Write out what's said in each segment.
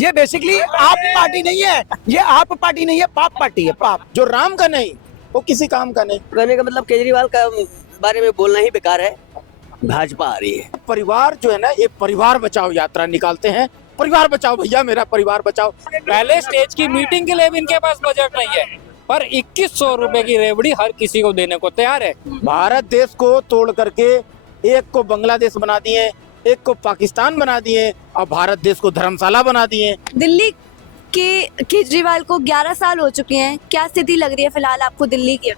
ये बेसिकली आप पार्टी नहीं है, ये आप पार्टी नहीं है, पाप पार्टी है, पाप। जो राम का नहीं वो किसी काम का नहीं। कहने का मतलब केजरीवाल का बारे में बोलना ही बेकार है। भाजपा आ रही है। परिवार जो है ना, ये परिवार बचाओ यात्रा निकालते हैं। परिवार बचाओ भैया, मेरा परिवार बचाओ। पहले स्टेज की मीटिंग के लिए भी इनके पास बजट नहीं है, पर 2100 रुपए की रेवड़ी हर किसी को देने को तैयार है। भारत देश को तोड़ करके एक को बांग्लादेश बना दिए, एक को पाकिस्तान बना दिए और भारत देश को धर्मशाला बना दिए। दिल्ली के केजरीवाल को 11 साल हो चुके हैं, क्या स्थिति लग रही है फिलहाल आपको दिल्ली की?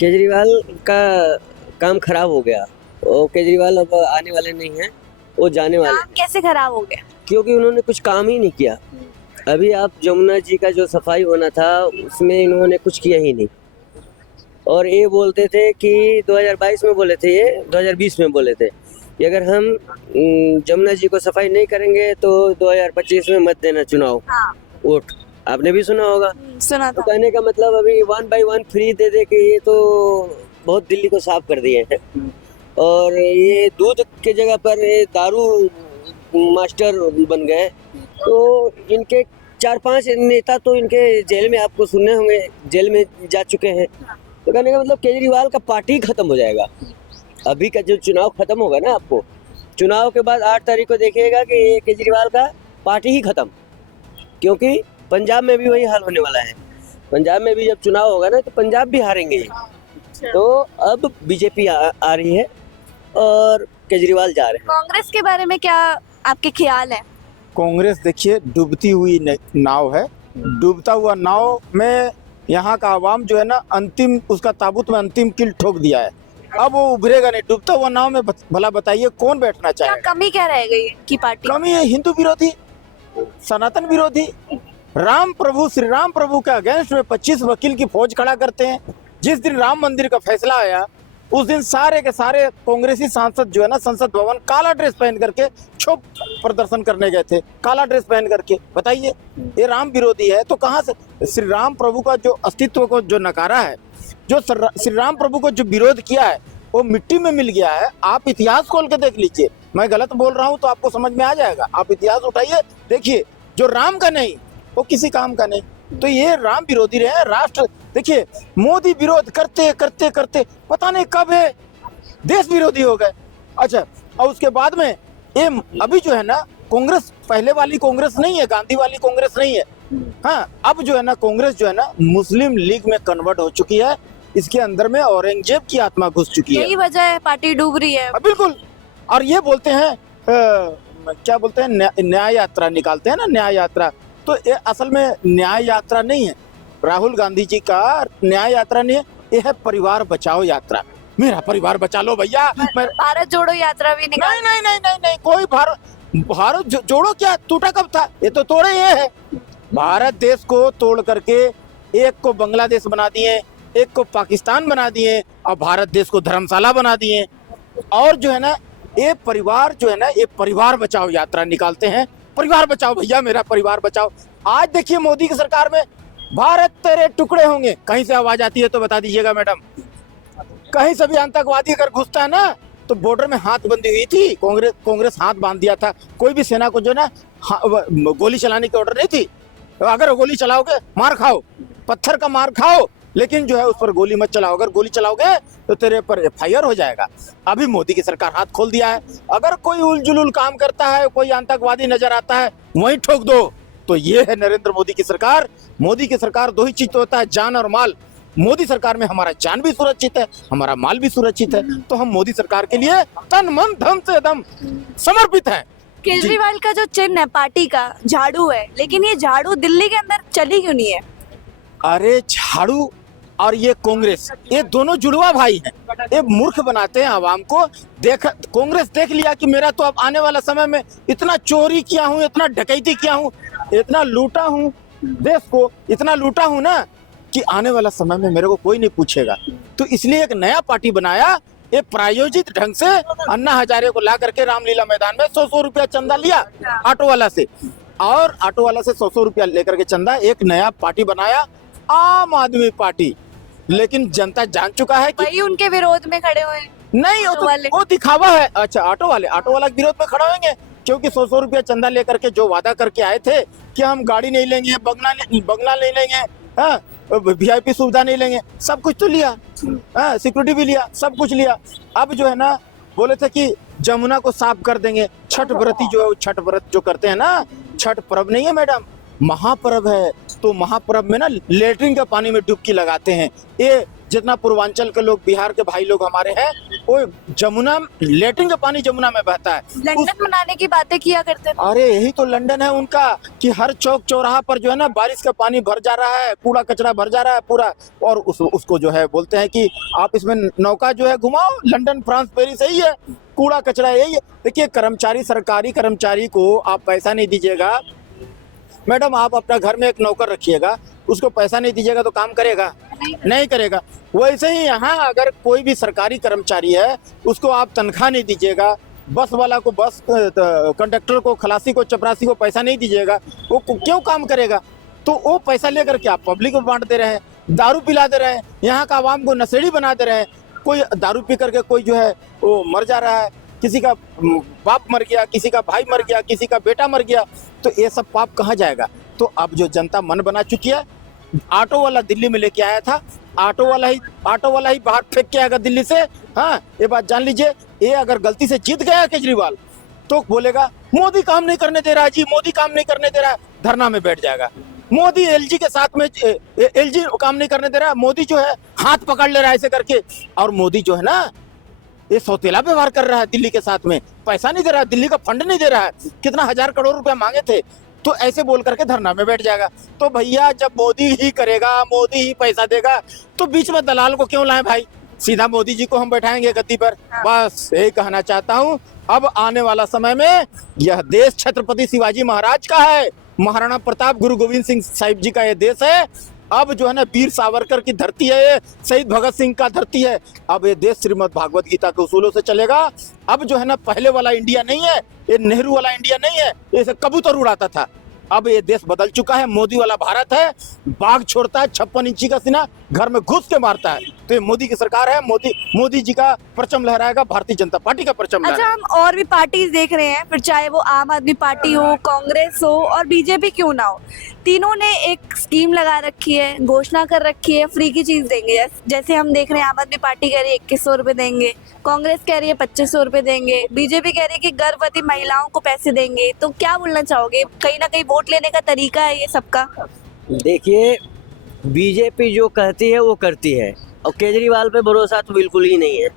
केजरीवाल का काम खराब हो गया। वो केजरीवाल अब आने वाले नहीं हैं, वो जाने वाले काम कैसे खराब हो गया? क्योंकि उन्होंने कुछ काम ही नहीं किया। अभी आप जमुना जी का जो सफाई होना था उसमें इन्होंने कुछ किया ही नहीं। और ये बोलते थे कि 2022 में बोले थे, ये 2020 में बोले थे कि अगर हम जमुना जी को सफाई नहीं करेंगे तो 2025 में मत देना चुनाव वोट। आपने भी सुना होगा। सुना तो था। कहने का मतलब अभी 1 by 1 फ्री दे दे के ये तो बहुत दिल्ली को साफ कर दिए हैं। और ये दूध के जगह पर ये दारू मास्टर बन गए। तो इनके 4-5 नेता तो इनके जेल में, आपको सुनने होंगे, जेल में जा चुके हैं। तो कहने का मतलब केजरीवाल का पार्टी खत्म हो जाएगा। अभी का जो चुनाव खत्म होगा ना, आपको चुनाव के बाद 8 तारीख को देखिएगा कि ये केजरीवाल का पार्टी ही खत्म। क्योंकि पंजाब में भी वही हाल होने वाला है। पंजाब में भी जब चुनाव होगा ना तो पंजाब भी हारेंगे ये। तो अब बीजेपी आ रही है और केजरीवाल जा रहे हैं। कांग्रेस के बारे में क्या आपके ख्याल है? कांग्रेस देखिए डूबती हुई नाव है। डूबता हुआ नाव में यहाँ का आवाम जो है ना, अंतिम उसका ताबूत में अंतिम कील ठोक दिया है। अब वो उभरेगा नहीं। डूबता हुआ नाव में भला बताइए कौन बैठना क्या चाहेगा? कमी क्या रह गई है की पार्टी? कमी है हिंदू विरोधी, सनातन विरोधी। राम प्रभु, श्री राम प्रभु के अगेंस्ट में 25 वकील की फौज खड़ा करते हैं। जिस दिन राम मंदिर का फैसला आया उस दिन सारे के सारे कांग्रेसी सांसद जो है ना, संसद भवन काला ड्रेस पहन करके क्षोभ प्रदर्शन करने गए थे। काला ड्रेस पहन करके बताइए, ये राम विरोधी है। तो कहाँ से श्री राम प्रभु का जो अस्तित्व को जो नकारा है, जो श्री राम प्रभु को जो विरोध किया है, वो मिट्टी में मिल गया है। आप इतिहास खोल के देख लीजिए। मैं गलत बोल रहा हूँ तो आपको समझ में आ जाएगा। आप इतिहास उठाइए, देखिए। जो राम का नहीं वो किसी काम का नहीं। तो ये राम विरोधी रहे। राष्ट्र देखिए, मोदी विरोध करते करते करते पता नहीं कब है देश विरोधी हो गए। अच्छा, और उसके बाद में ये अभी जो है ना, कांग्रेस पहले वाली कांग्रेस नहीं है, गांधी वाली कांग्रेस नहीं है। हाँ, अब जो है ना कांग्रेस जो है ना मुस्लिम लीग में कन्वर्ट हो चुकी है। इसके अंदर में औरंगजेब की आत्मा घुस चुकी है। यही वजह है पार्टी डूब रही है। बिल्कुल। और ये बोलते हैं क्या बोलते हैं, न्याय यात्रा निकालते हैं ना, न्याय यात्रा। तो ये असल में न्याय यात्रा नहीं है। राहुल गांधी जी का न्याय यात्रा नहीं है, ये है परिवार बचाओ यात्रा। मेरा परिवार बचा लो भैया। भारत जोड़ो यात्रा भी निकाल। नहीं नहीं नहीं नहीं नहीं, कोई भारत जोड़ो क्या, टूटा कब था? ये तो तोड़े ये है। भारत देश को तोड़ करके एक को बांग्लादेश बना दिए, एक को पाकिस्तान बना दिए और भारत देश को धर्मशाला बना दिए। और जो है ना, ये परिवार जो है ना, ये परिवार बचाओ यात्रा निकालते हैं। परिवार बचाओ भैया, मेरा परिवार बचाओ। आज देखिए मोदी की सरकार में भारत तेरे टुकड़े होंगे, कहीं से आवाज आती है तो बता दीजिएगा मैडम। कहीं से भी आतंकवादी अगर घुसता है ना, तो बॉर्डर में हाथ बंदी हुई थी। कांग्रेस हाथ बांध दिया था। कोई भी सेना को जो ना गोली चलाने की ऑर्डर नहीं थी। तो अगर गोली चलाओगे मार खाओ, पत्थर का मार खाओ, लेकिन जो है उस पर गोली मत चलाओ। अगर गोली चलाओगे तो तेरे पर FIR हो जाएगा। अभी मोदी की सरकार हाथ खोल दिया है। अगर कोई उलझुल काम करता है, कोई आतंकवादी नजर आता है, वहीं ठोक दो। तो ये है नरेंद्र मोदी की सरकार। मोदी की सरकार दो ही चीज तो होता है, जान और माल। मोदी सरकार में हमारा जान भी सुरक्षित है, हमारा माल भी सुरक्षित है। तो हम मोदी सरकार के लिए तन मन धन से दम समर्पित हैं। केजरीवाल का जो चिन्ह है पार्टी का झाड़ू है, लेकिन ये झाड़ू दिल्ली के अंदर चली क्यों नहीं है? अरे झाड़ू और ये कांग्रेस, ये दोनों जुड़वा भाई हैं। ये मूर्ख बनाते हैं आवाम को। कांग्रेस देख लिया कि मेरा तो अब आने वाला समय में इतना चोरी किया हूँ, इतना डकैती किया हूँ, इतना लूटा हूँ देश को, इतना लूटा हूँ ना कि आने वाला समय में मेरे को कोई नहीं पूछेगा। तो इसलिए एक नया पार्टी बनाया। ये प्रायोजित ढंग से अन्ना हजारे को ला करके रामलीला मैदान में 100 रुपया चंदा लिया ऑटो वाला से, और ऑटो वाला से 100 रुपया लेकर के चंदा एक नया पार्टी बनाया, आम आदमी पार्टी। लेकिन जनता जान चुका है कि वही उनके विरोध में खड़े हुए हैं। नहीं, वो दिखावा है। अच्छा, ऑटो वाला विरोध में खड़ा होंगे क्योंकि 100 रुपया चंदा लेकर के जो वादा करके आए थे कि हम गाड़ी नहीं लेंगे, बंगला नहीं लेंगे, हाँ, VIP सुविधा नहीं लेंगे, सब कुछ तो लिया, हाँ, सिक्योरिटी भी लिया, सब कुछ लिया। अब जो है ना बोले थे कि जमुना को साफ कर देंगे। छठ व्रती जो है, छठ व्रत जो करते हैं ना, छठ पर्व नहीं है मैडम, महापर्व है। तो महापर्व में ना लेटरिन के पानी में डुबकी लगाते हैं। ये जितना पूर्वांचल के लोग, बिहार के भाई लोग हमारे हैं, वो जमुना, लेटरिन का पानी जमुना में बहता है। लंदन बनाने की बातें किया करते थे। अरे यही तो लंदन है उनका, कि हर चौक चौराहा पर जो है ना बारिश का पानी भर जा रहा है, कूड़ा कचरा भर जा रहा है पूरा, और उसको जो है बोलते हैं कि आप इसमें नौका जो है घुमाओ, लंदन, फ्रांस, पेरिस यही है, कूड़ा कचरा यही है। देखिए कर्मचारी, सरकारी कर्मचारी को आप पैसा नहीं दीजिएगा मैडम, आप अपना घर में एक नौकर रखिएगा, उसको पैसा नहीं दीजिएगा तो काम करेगा? नहीं करेगा। वैसे ही यहाँ अगर कोई भी सरकारी कर्मचारी है, उसको आप तनख्वाह नहीं दीजिएगा, बस वाला को, बस कंडक्टर को, खलासी को, चपरासी को पैसा नहीं दीजिएगा, वो क्यों काम करेगा? तो वो पैसा लेकर के आप पब्लिक को बांट दे रहे हैं, दारू पिला दे रहे हैं, यहाँ का आवाम को नशेड़ी बना दे रहे हैं। कोई दारू पी करके कोई जो है वो मर जा रहा है, किसी का बाप मर गया, किसी का भाई मर गया, किसी का बेटा मर गया, तो ये सब पाप कहाँ जाएगा? तो अब जो जनता मन बना चुकी है, ऑटो वाला दिल्ली में लेके आया था, ऑटो वाला ही बाहर फेंक के आएगा दिल्ली से। हाँ, ये बात जान लीजिए। ये अगर गलती से जीत गया केजरीवाल तो बोलेगा मोदी काम नहीं करने दे रहा है जी, मोदी काम नहीं करने दे रहा है, धरना में बैठ जाएगा। मोदी LG के साथ में, LG काम नहीं करने दे रहा है, मोदी जो है हाथ पकड़ ले रहा है ऐसे करके, और मोदी जो है ना ये सौतेला व्यवहार कर रहा है दिल्ली के साथ में, पैसा नहीं दे रहा है, दिल्ली का फंड नहीं दे रहा है, कितना 1000 करोड़ रुपया मांगे थे, तो ऐसे बोल करके धरना में बैठ जाएगा। तो भैया जब मोदी ही करेगा, मोदी ही पैसा देगा, तो बीच में दलाल को क्यों लाएं भाई? सीधा मोदी जी को हम बैठाएंगे गद्दी पर। बस यही कहना चाहता हूँ। अब आने वाला समय में यह देश छत्रपति शिवाजी महाराज का है, महाराणा प्रताप, गुरु गोविंद सिंह साहिब जी का ये देश है। अब जो है ना वीर सावरकर की धरती है, ये शहीद भगत सिंह का धरती है। अब ये देश श्रीमद् भागवत गीता के उसूलों से चलेगा। अब जो है ना पहले वाला इंडिया नहीं है, ये नेहरू वाला इंडिया नहीं है, ये कबूतर उड़ाता था। अब ये देश बदल चुका है, मोदी वाला भारत है। बाघ छोड़ता है 56 इंची का सीना, घर में घुस के मारता है। तो ये मोदी की सरकार है, मोदी जी का परचम लहराएगा, भारतीय जनता पार्टी का परचम अच्छा, लहराएगा। हम और भी पार्टीज देख रहे हैं, फिर चाहे वो आम आदमी पार्टी हो, कांग्रेस हो और बीजेपी क्यों ना हो, तीनों ने एक स्कीम लगा रखी है, घोषणा कर रखी है, फ्री की चीज देंगे। जैसे हम देख रहे हैं, आम आदमी पार्टी कह रही है 2100 रुपए देंगे, कांग्रेस कह रही है 2500 रुपए देंगे, बीजेपी कह रही है कि गर्भवती महिलाओं को पैसे देंगे। तो क्या बोलना चाहोगे? कहीं ना कहीं वोट लेने का तरीका है ये सबका। देखिए, बीजेपी जो कहती है वो करती है, और केजरीवाल पे भरोसा तो बिल्कुल ही नहीं है।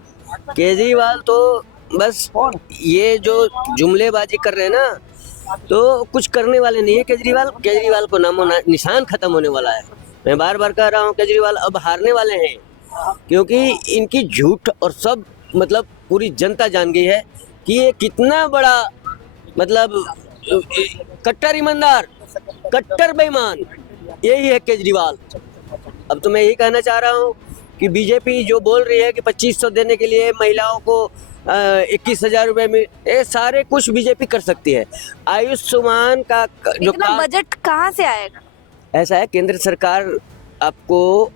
केजरीवाल तो बस ये जो जुमलेबाजी कर रहे हैं ना, तो कुछ करने वाले नहीं है। केजरीवाल को नामो निशान खत्म होने वाला है। मैं बार बार कह रहा हूँ, केजरीवाल अब हारने वाले हैं, क्योंकि इनकी झूठ और सब मतलब पूरी जनता जान गई है कि ये कितना बड़ा मतलब कट्टर ईमानदार, कट्टर बेईमान यही है केजरीवाल। अब तो मैं यही कहना चाह रहा हूँ कि बीजेपी जो बोल रही है कि 2500 देने के लिए महिलाओं को 21,000 रुपए में, ये सारे कुछ बीजेपी कर सकती है। आयुष्मान का जो इतना बजट कहाँ से आएगा? ऐसा है, केंद्र सरकार आपको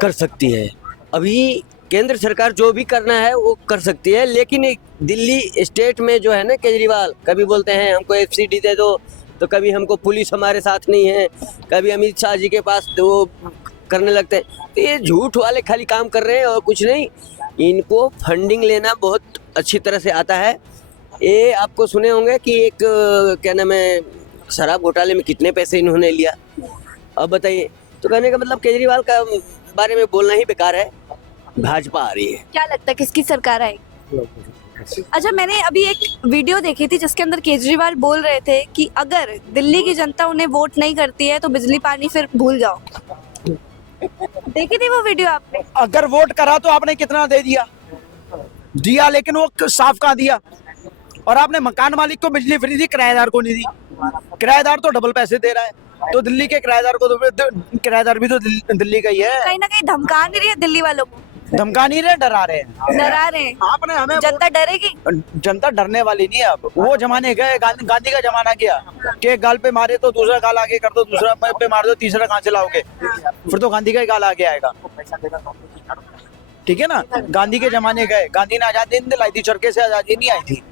कर सकती है। अभी केंद्र सरकार जो भी करना है वो कर सकती है, लेकिन एक दिल्ली स्टेट में जो है ना, केजरीवाल कभी बोलते हैं हमको FCD दे दो, तो कभी हमको पुलिस हमारे साथ नहीं है, कभी अमित शाह जी के पास तो वो करने लगते हैं। तो ये झूठ वाले खाली काम कर रहे हैं और कुछ नहीं। इनको फंडिंग लेना बहुत अच्छी तरह से आता है। ये आपको सुने होंगे कि एक क्या नाम है, शराब घोटाले में कितने पैसे इन्होंने लिया। अब बताइए, तो कहने का मतलब केजरीवाल का बारे में बोलना ही बेकार है। भाजपा आ रही है। क्या लगता है किसकी सरकार आएगी? अच्छा, मैंने अभी एक वीडियो देखी थी जिसके अंदर केजरीवाल बोल रहे थे कि अगर दिल्ली की जनता उन्हें वोट नहीं करती है तो बिजली पानी फिर भूल जाओ। देखी थी वो वीडियो आपने? अगर वोट करा तो आपने कितना दे दिया, लेकिन वो साफ कहाँ दिया। और आपने मकान मालिक को बिजली फ्री दी, किराएदार को नहीं दी। किराएदार तो डबल पैसे दे रहा है, तो दिल्ली के किराएदार को तो किराएदार भी तो दिल्ली का ही है। कहीं ना कहीं धमका नहीं रही है दिल्ली वालों को? धमका नहीं रहे, डरा रहे हैं। डरा रहे हैं। आपने हमें, जनता डरेगी? जनता डरने वाली नहीं है। अब वो जमाने गए, गांधी का जमाना गया कि एक गाल पे मारे तो दूसरा गाल आगे कर दो, दूसरा पे मार दो, तीसरा कहाँ से लाओगे? फिर तो गांधी का ही गाल आगे आएगा। ठीक है ना, गांधी के जमाने गए, गांधी ने आजादी नहीं दिलाई थी, चरखे से आजादी नहीं आई थी।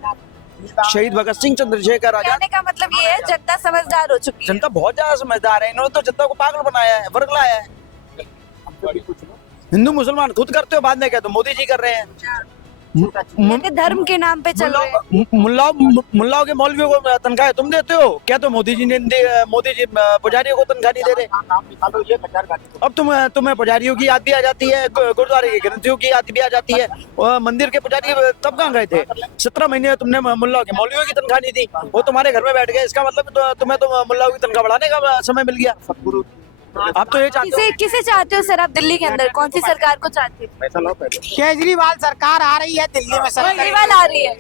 शहीद भगत सिंह, चंद्रशेखर आजाद। कहने का मतलब ये है जनता समझदार हो चुकी है। जनता बहुत ज्यादा समझदार है, इन्होंने तो जनता को पागल बनाया है, वर्ग लाया है। हिंदू मुसलमान खुद करते हो, बाद में क्या तो मोदी जी कर रहे हैं। कहते धर्म के नाम पे चल रहे हैं। मुल्लाओं के मौलवियों को तनख्वाह तुम देते हो क्या? तो मोदी जी पुजारियों को तनख्वाह नहीं दे रहे। अब तुम्हें पुजारियों की याद भी आ जाती है, गुरुद्वारे के ग्रंथियों की याद भी आ जाती है। मंदिर के पुजारी तब कहाँ गए थे? 17 महीने तुमने मुल्लाओं के मौलवियों की तनख्वाह नहीं दी, वो तुम्हारे घर में बैठ गए। इसका मतलब तुम्हें तो मुल्लाओं की तनख्वाह बढ़ाने का समय मिल गया। आप तो ये चाहते हो। किसे चाहते हो सर आप दिल्ली के अंदर? कौन सी सरकार को चाहते हो? केजरीवाल सरकार आ रही है दिल्ली में। केजरीवाल आ रही है।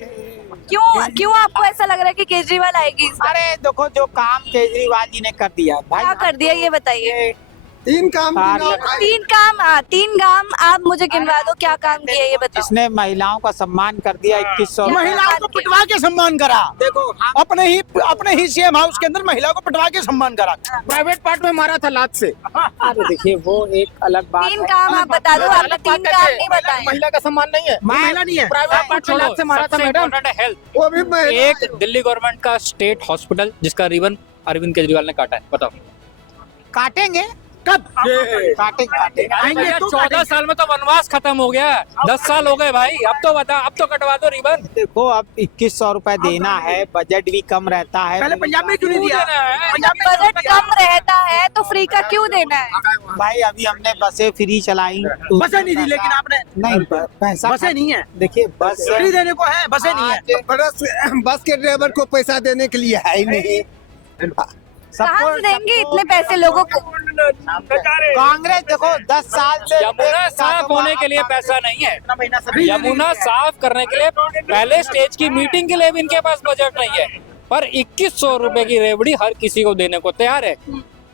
क्यों आपको ऐसा लग रहा है कि केजरीवाल आएगी इस बार? अरे देखो जो काम केजरीवाल जी ने कर दिया भाई। क्या कर दिया ये बताइए। तीन काम तीन काम आप मुझे गिनवा दो, क्या काम किया ये बताओ। इसने महिलाओं का सम्मान कर दिया 2100। महिलाओं को पिटवा के सम्मान करा। देखो अपने ही सीएम हाउस के अंदर महिलाओं को पिटवा के सम्मान करा। प्राइवेट पार्ट में मारा था लात से। अरे देखिए वो एक अलग बात तीन काम आप बता दो, आपने तीन काम नहीं बताए। महिला का सम्मान नहीं है, महिला नहीं है। प्राइवेट पार्ट में लात से मारा था मैडम। हेल्थ, वो भी एक दिल्ली गवर्नमेंट का स्टेट हॉस्पिटल जिसका रिबन अरविंद केजरीवाल ने काटा है, बताओ काटेंगे। कब काटेंगे भैया 14 साल में तो वनवास खत्म हो गया, 10 साल हो गए भाई। अब तो बता, अब तो कटवा दो रिबन। देखो अब 2100 रुपए देना है, बजट भी कम रहता है। पहले पंजाब में क्यों नहीं दिया? बजट कम रहता है तो फ्री का क्यों देना है? भाई अभी हमने बसें फ्री चलाई। बसें नहीं दी, लेकिन आपने नहीं पैसा बसें नहीं है। देखिए बस फ्री देने को है, बसें नहीं है। बस के ड्राइवर को पैसा देने के लिए है ही नहीं। कहाँ से देंगे इतने पैसे लोगों को? कांग्रेस देखो 10 साल से यमुना साफ होने के लिए पैसा नहीं है। यमुना साफ करने के लिए पहले स्टेज की मीटिंग के लिए भी इनके पास बजट नहीं है, पर 2100 रुपए की रेवड़ी हर किसी को देने को तैयार है।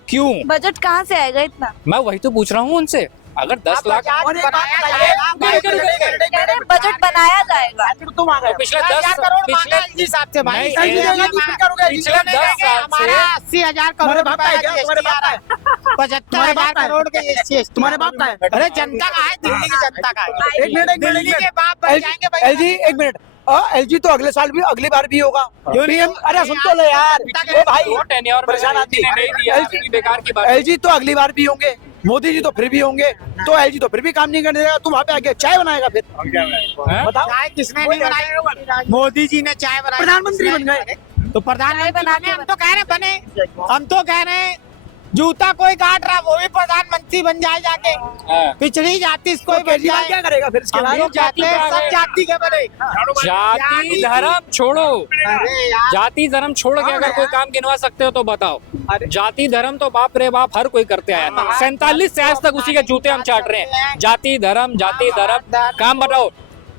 क्यों? बजट कहाँ से आएगा इतना? मैं वही तो पूछ रहा हूँ उनसे। अगर 10 लाख बजट बनाया जाएगा। तुम आ गए। तो पिछले 10 पिछले हिसाब से भाई नहीं, पिछले 10 साल हमारा से 80,000 करोड़ तुम्हारे बाप का है क्या? रुपए तुम्हारे बाप का है? 75,000 करोड़ के GST। तुम्हारे बाप का है? अरे जनता का है, दिल्ली की जनता का है। एक मिनट दिल्ली के बाप बन जाएंगे भाई। एलजी एक मिनट। एलजी तो अगले साल भी, अगली बार भी होगा। पीएम, अरे सुन तो ले यार, ओ भाई वो टेन्योर में परेशान आदमी ने नहीं दिया, अपनी बेकार की बात। एलजी तो अगली बार भी होंगे, मोदी जी तो फिर भी होंगे, तो एलजी तो फिर भी काम नहीं करने देगा। तुम वहाँ पे आके चाय बनाएगा फिर? बताओ। चाय किसने नहीं बनाई? मोदी जी ने चाय बनाई। प्रधानमंत्री बन गए। तो प्रधानमंत्री बने, हम तो कह रहे बने, हम तो कह रहे हैं जूता कोई काट रहा वो भी प्रधानमंत्री बन जाए जाके। पिछड़ी जाति इसको तो केजरीवाल क्या करेगा फिर इसके हम बाद? लोग जाते हैं सब जाति के बने। जाति धर्म छोड़ो, अरे यार जाति धर्म छोड़ के अगर कोई काम गिनवा सकते हो तो बताओ। जाति धर्म तो बाप रे बाप हर कोई करते आया था। 47 से आज तक उसी के जूते हम चाट रहे हैं। जाति धर्म काम बताओ।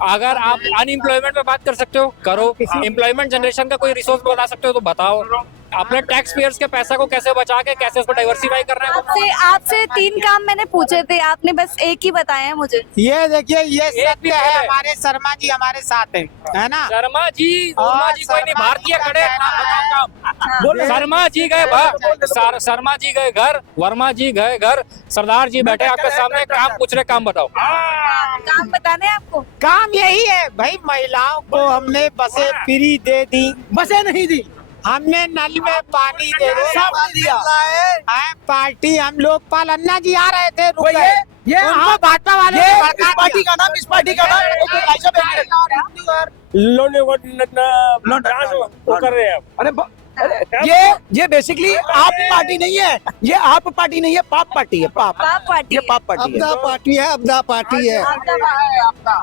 अगर आप अनएम्प्लॉयमेंट पे बात कर सकते हो करो, एम्प्लॉयमेंट जनरेशन का कोई रिसोर्स बता सकते हो तो बताओ। अपने टैक्स पेयर्स के पैसा को कैसे बचा के कैसे उसको डाइवर्सिफाई करना है। आपसे 3 काम मैंने पूछे थे, आपने बस एक ही बताया है मुझे। ये देखिए ये एक भी सत्य है, है। हमारे शर्मा जी हमारे साथ है ना। शर्मा जी उर्मा जी कोई नहीं, शर्मा भारतीय जी खड़े है ना। काम। शर्मा जी गए शर्मा जी गए घर, वर्मा जी गए घर, सरदार जी बैठे आपके सामने, काम पूछ रहे, काम बताओ। काम बताने आपको? काम यही है भाई, महिलाओं को हमने बसें फ्री दे दी, बसें नहीं दी, हमने नल में पानी दे सब दिया। पार्टी हम लोकपाल अन्ना जी आ रहे थे, रुक वो गए। ये उनको भाजपा वाले ये ने इस भड़का पार्टी दिया। का नाम, इस पार्टी का नाम भाई साहब वो कर रहे हैं। ये बेसिकली आप पार्टी नहीं है, ये आप पार्टी नहीं है, पाप पार्टी है। पाप पाप पार्टी ये है। पाप पार्टी है। अपना पार्टी है, अपना पार्टी है। आपका